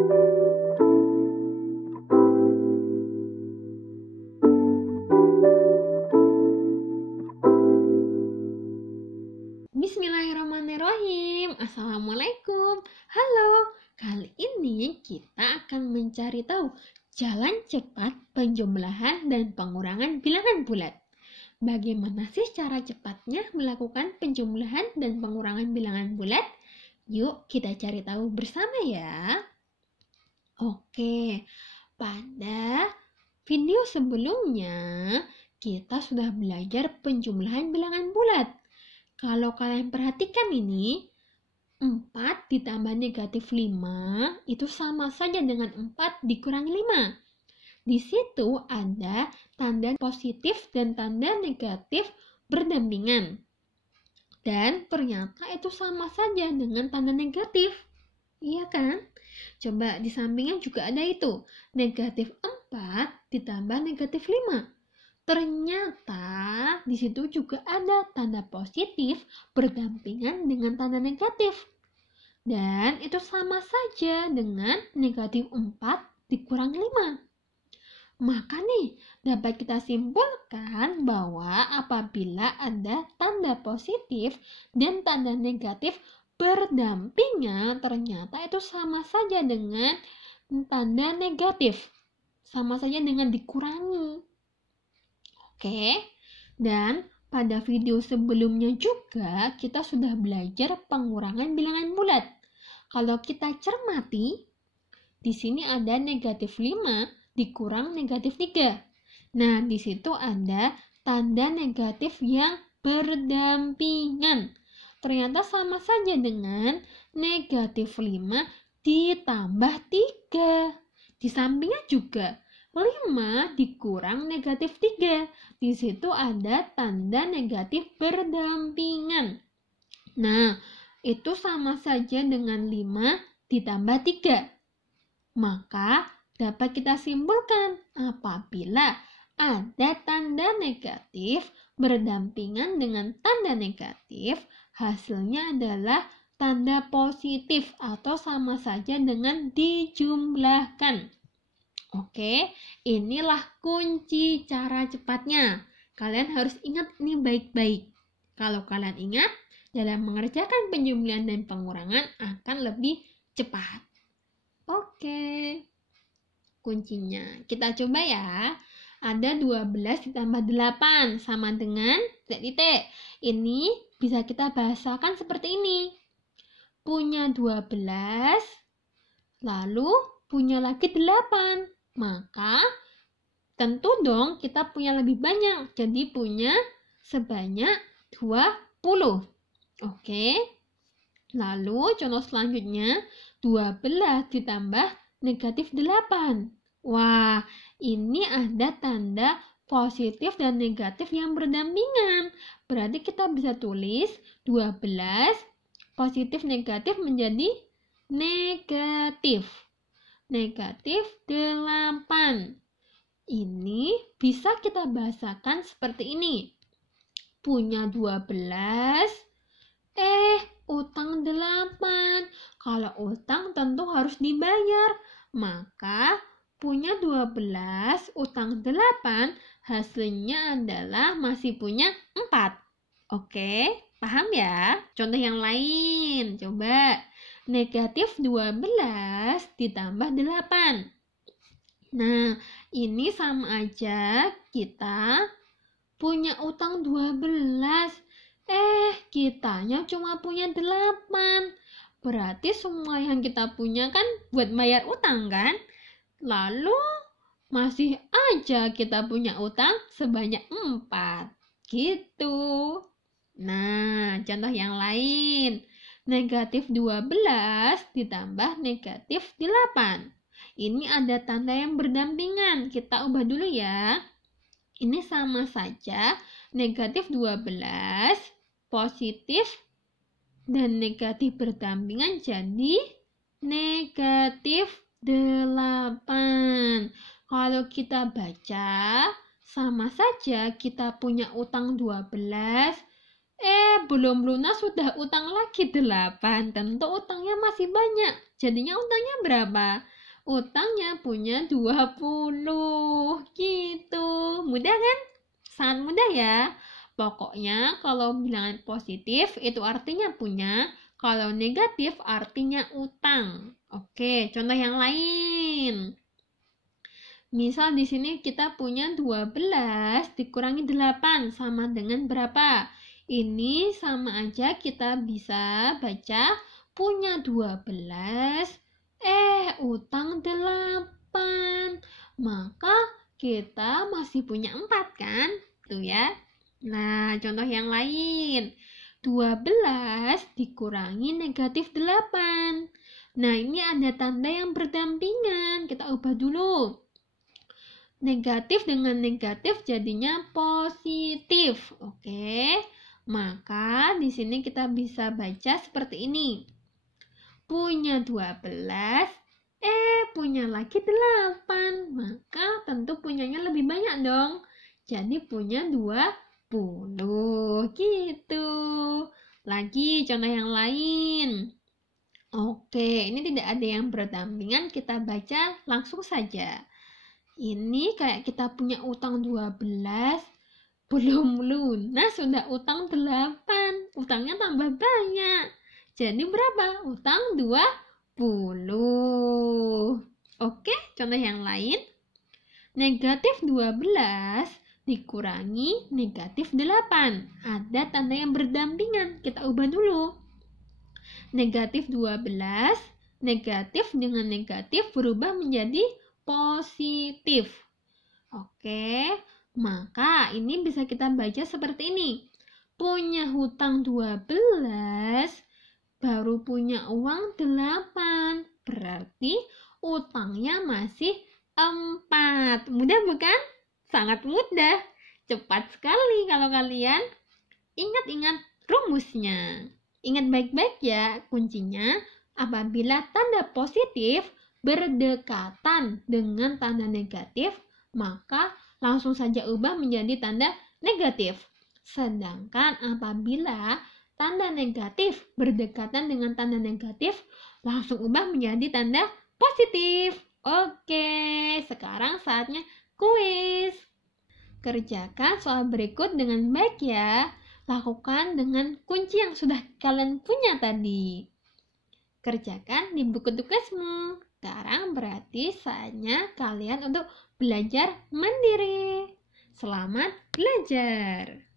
Bismillahirrahmanirrahim. Assalamualaikum. Halo, kali ini kita akan mencari tahu jalan cepat penjumlahan dan pengurangan bilangan bulat. Bagaimana sih cara cepatnya melakukan penjumlahan dan pengurangan bilangan bulat? Yuk kita cari tahu bersama ya. Oke, pada video sebelumnya kita sudah belajar penjumlahan bilangan bulat. Kalau kalian perhatikan ini, 4 ditambah negatif 5 itu sama saja dengan 4 dikurangi 5. Di situ ada tanda positif dan tanda negatif berdampingan. Dan ternyata itu sama saja dengan tanda negatif. Iya kan? Coba di sampingnya juga ada itu. Negatif 4 ditambah negatif 5. Ternyata di situ juga ada tanda positif berdampingan dengan tanda negatif. Dan itu sama saja dengan negatif 4 dikurangi 5. Maka nih, dapat kita simpulkan bahwa apabila ada tanda positif dan tanda negatif berdampingan, ternyata itu sama saja dengan tanda negatif. Sama saja dengan dikurangi. Oke, dan pada video sebelumnya juga kita sudah belajar pengurangan bilangan bulat. Kalau kita cermati, di sini ada negatif 5 dikurang negatif 3. Nah, di situ ada tanda negatif yang berdampingan. Ternyata sama saja dengan negatif 5 ditambah 3. Di sampingnya juga 5 dikurang negatif 3. Di situ ada tanda negatif berdampingan. Nah, itu sama saja dengan 5 ditambah 3. Maka dapat kita simpulkan apabila ada tanda negatif berdampingan dengan tanda negatif, hasilnya adalah tanda positif atau sama saja dengan dijumlahkan. Oke, inilah kunci cara cepatnya. Kalian harus ingat ini baik-baik. Kalau kalian ingat, dalam mengerjakan penjumlahan dan pengurangan akan lebih cepat. Oke, kuncinya. Kita coba ya. Ada 12 ditambah 8 sama dengan titik-titik. Ini bisa kita bahasakan seperti ini. Punya 12, lalu punya lagi 8. Maka tentu dong kita punya lebih banyak. Jadi punya sebanyak 20. Oke. Lalu contoh selanjutnya 12 ditambah negatif 8. Wah, ini ada tanda positif dan negatif yang berdampingan. Berarti kita bisa tulis 12 positif negatif menjadi negatif. Negatif 8. Ini bisa kita bahasakan seperti ini. Punya 12, utang 8. Kalau utang tentu harus dibayar. Maka punya 12, utang 8, hasilnya adalah masih punya 4. Oke, paham ya? Contoh yang lain, coba. Negatif 12 ditambah 8. Nah, ini sama aja kita punya utang 12. Kitanya cuma punya 8. Berarti semua yang kita punya kan buat bayar utang kan? Lalu masih aja kita punya utang sebanyak 4. Gitu. Nah, contoh yang lain. Negatif 12 ditambah negatif 8. Ini ada tanda yang berdampingan. Kita ubah dulu ya. Ini sama saja. Negatif 12, positif, dan negatif berdampingan jadi negatif 8. Kalau kita baca, sama saja kita punya utang 12. Belum lunas sudah utang lagi 8. Tentu utangnya masih banyak. Jadinya utangnya berapa? Utangnya punya 20. Gitu. Mudah kan? Sangat mudah ya. Pokoknya kalau bilangan positif itu artinya punya. Kalau negatif artinya utang. Oke, contoh yang lain. Misal di sini kita punya 12 dikurangi 8 sama dengan berapa? Ini sama aja kita bisa baca punya 12, utang 8. Maka kita masih punya 4 kan? Tuh ya. Nah, contoh yang lain. 12 dikurangi negatif 8. Nah, ini ada tanda yang berdampingan. Kita ubah dulu. Negatif dengan negatif jadinya positif. Oke. Maka di sini kita bisa baca seperti ini. Punya 12, punya lagi 8. Maka tentu punyanya lebih banyak dong. Jadi punya 20. Gitu. Lagi contoh yang lain. Oke, ini tidak ada yang berdampingan. Kita baca langsung saja. Ini kayak kita punya utang 12. Belum lunas sudah utang 8. Utangnya tambah banyak. Jadi berapa? Utang 20. Oke, contoh yang lain. Negatif 12 dikurangi negatif 8. Ada tanda yang berdampingan. Kita ubah dulu. Negatif 12, negatif dengan negatif berubah menjadi positif. Oke. Maka ini bisa kita baca seperti ini. Punya hutang 12, baru punya uang 8. Berarti utangnya masih 4. Mudah bukan? Sangat mudah. Cepat sekali kalau kalian ingat-ingat rumusnya. Ingat baik-baik ya, kuncinya apabila tanda positif berdekatan dengan tanda negatif, maka langsung saja ubah menjadi tanda negatif. Sedangkan apabila tanda negatif berdekatan dengan tanda negatif, langsung ubah menjadi tanda positif. Oke, sekarang saatnya kuis. Kerjakan soal berikut dengan baik ya. Lakukan dengan kunci yang sudah kalian punya tadi. Kerjakan di buku tugasmu. Sekarang berarti saatnya kalian untuk belajar mandiri. Selamat belajar!